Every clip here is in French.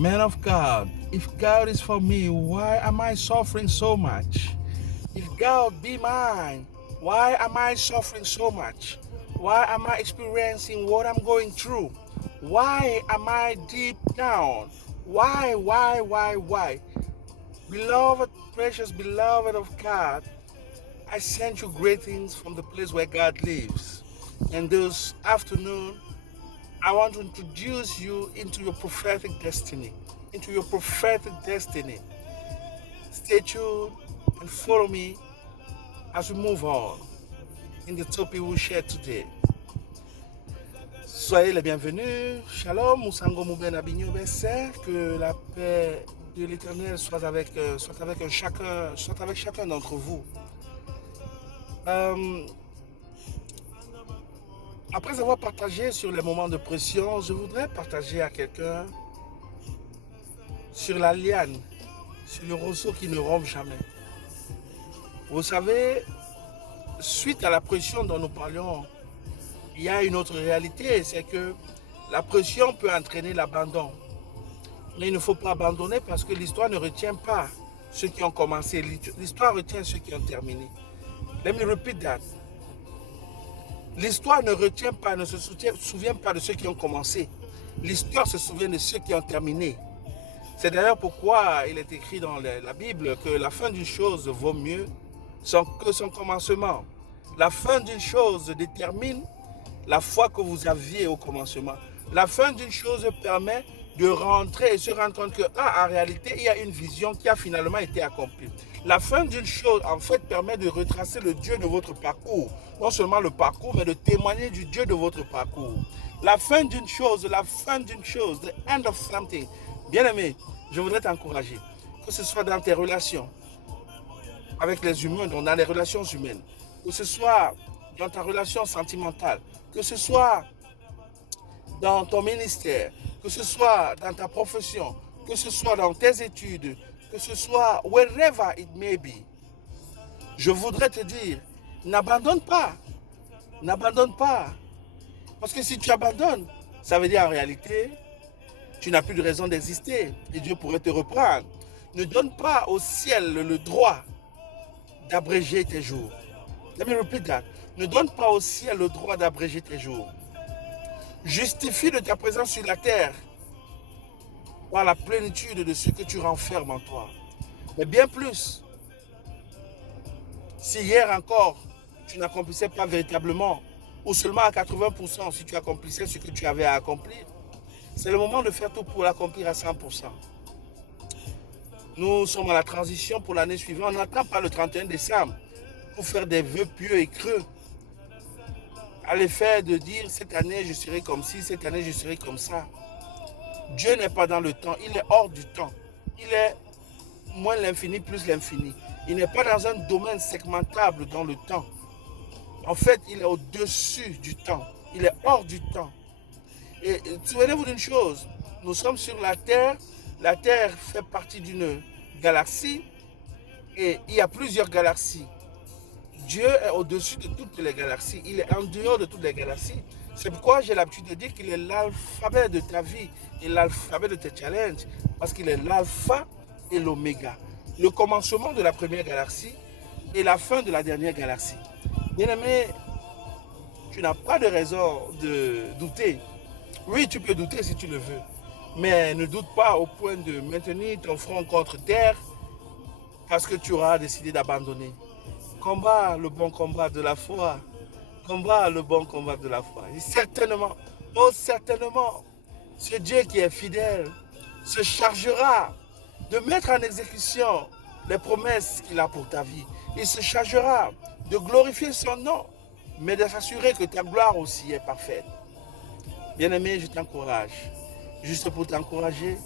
Man of God, if God is for me, why am I suffering so much? If God be mine, why am I suffering so much? Why am I experiencing what I'm going through? Why am I deep down? Why? Beloved, precious beloved of God, I send you greetings from the place where God lives. And this afternoon, I want to introduce you into your prophetic destiny. Into your prophetic destiny. Stay tuned and follow me as we move on in the topic we share today. Soyez les bienvenus. Shalom, Musango Muben Abinyo Besse. Que la paix de l'Éternel soit avec chacun d'entre vous. Après avoir partagé sur les moments de pression, je voudrais partager à quelqu'un sur la liane, sur le roseau qui ne rompt jamais. Vous savez, suite à la pression dont nous parlions, il y a une autre réalité, c'est que la pression peut entraîner l'abandon. Mais il ne faut pas abandonner parce que l'histoire ne retient pas ceux qui ont commencé. L'histoire retient ceux qui ont terminé. Let me repeat that. L'histoire ne retient pas, ne se souvient pas de ceux qui ont commencé. L'histoire se souvient de ceux qui ont terminé. C'est d'ailleurs pourquoi il est écrit dans la Bible que la fin d'une chose vaut mieux que son commencement. La fin d'une chose détermine la foi que vous aviez au commencement. La fin d'une chose permet de rentrer et se rendre compte que, en réalité, il y a une vision qui a finalement été accomplie. La fin d'une chose, en fait, permet de retracer le Dieu de votre parcours. Non seulement le parcours, mais de témoigner du Dieu de votre parcours. La fin d'une chose, the end of something. Bien-aimé, je voudrais t'encourager, que ce soit dans tes relations avec les humains, dans les relations humaines, que ce soit dans ta relation sentimentale, que ce soit dans ton ministère, que ce soit dans ta profession, que ce soit dans tes études, que ce soit wherever it may be. Je voudrais te dire, n'abandonne pas. N'abandonne pas. Parce que si tu abandonnes, ça veut dire en réalité, tu n'as plus de raison d'exister et Dieu pourrait te reprendre. Ne donne pas au ciel le droit d'abréger tes jours. Let me repeat that. Ne donne pas au ciel le droit d'abréger tes jours. Justifie de ta présence sur la terre par la plénitude de ce que tu renfermes en toi. Mais bien plus, si hier encore, tu n'accomplissais pas véritablement, ou seulement à 80% si tu accomplissais ce que tu avais à accomplir, c'est le moment de faire tout pour l'accomplir à 100%. Nous sommes à la transition pour l'année suivante. On n'attend pas le 31 décembre pour faire des vœux pieux et creux. À l'effet de dire, cette année je serai comme ci, cette année je serai comme ça. Dieu n'est pas dans le temps, il est hors du temps. Il est moins l'infini plus l'infini. Il n'est pas dans un domaine segmentable dans le temps. En fait, il est au-dessus du temps. Il est hors du temps. Et souvenez-vous d'une chose, nous sommes sur la Terre. La Terre fait partie d'une galaxie et il y a plusieurs galaxies. Dieu est au-dessus de toutes les galaxies. Il est en dehors de toutes les galaxies. C'est pourquoi j'ai l'habitude de dire qu'il est l'alphabet de ta vie et l'alphabet de tes challenges. Parce qu'il est l'alpha et l'oméga. Le commencement de la première galaxie et la fin de la dernière galaxie. Bien-aimé, tu n'as pas de raison de douter. Oui, tu peux douter si tu le veux. Mais ne doute pas au point de maintenir ton front contre terre parce que tu auras décidé d'abandonner. Combat le bon combat de la foi. Combat le bon combat de la foi. Et certainement, oh certainement, ce Dieu qui est fidèle se chargera de mettre en exécution les promesses qu'il a pour ta vie. Il se chargera de glorifier son nom, mais de s'assurer que ta gloire aussi est parfaite. Bien-aimé, je t'encourage. Juste pour t'encourager,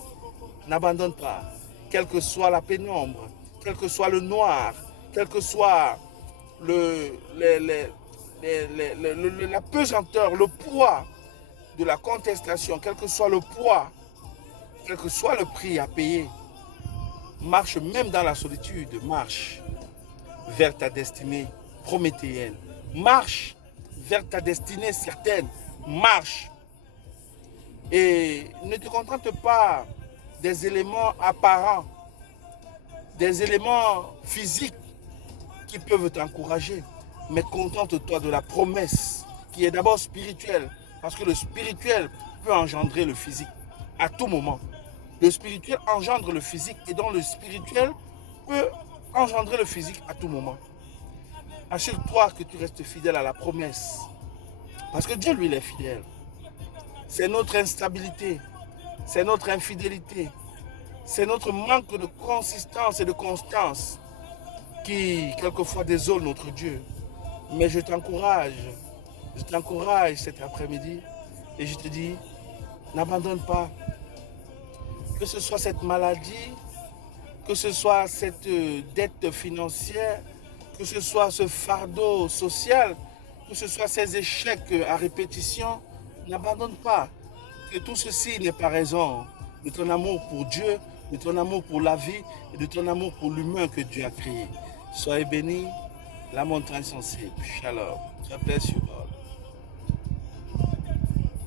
n'abandonne pas. Quelle que soit la pénombre, quel que soit le noir, quel que soit la pesanteur, le poids de la contestation, quel que soit le poids, quel que soit le prix à payer, marche même dans la solitude, marche vers ta destinée prométhéenne. Marche vers ta destinée certaine. Marche. Et ne te contente pas des éléments apparents, des éléments physiques qui peuvent t'encourager. Mais contente-toi de la promesse qui est d'abord spirituelle. Parce que le spirituel peut engendrer le physique à tout moment. Le spirituel engendre le physique et donc le spirituel peut engendrer le physique à tout moment. Assure-toi que tu restes fidèle à la promesse. Parce que Dieu, lui, il est fidèle. C'est notre instabilité, c'est notre infidélité, c'est notre manque de consistance et de constance qui, quelquefois, désole notre Dieu. Mais je t'encourage cet après-midi et je te dis, n'abandonne pas. Que ce soit cette maladie, que ce soit cette dette financière, que ce soit ce fardeau social, que ce soit ces échecs à répétition, n'abandonne pas. Que tout ceci n'est pas raison de ton amour pour Dieu, de ton amour pour la vie et de ton amour pour l'humain que Dieu a créé. Soyez bénis, la montagne sensible. Shalom. God bless you all.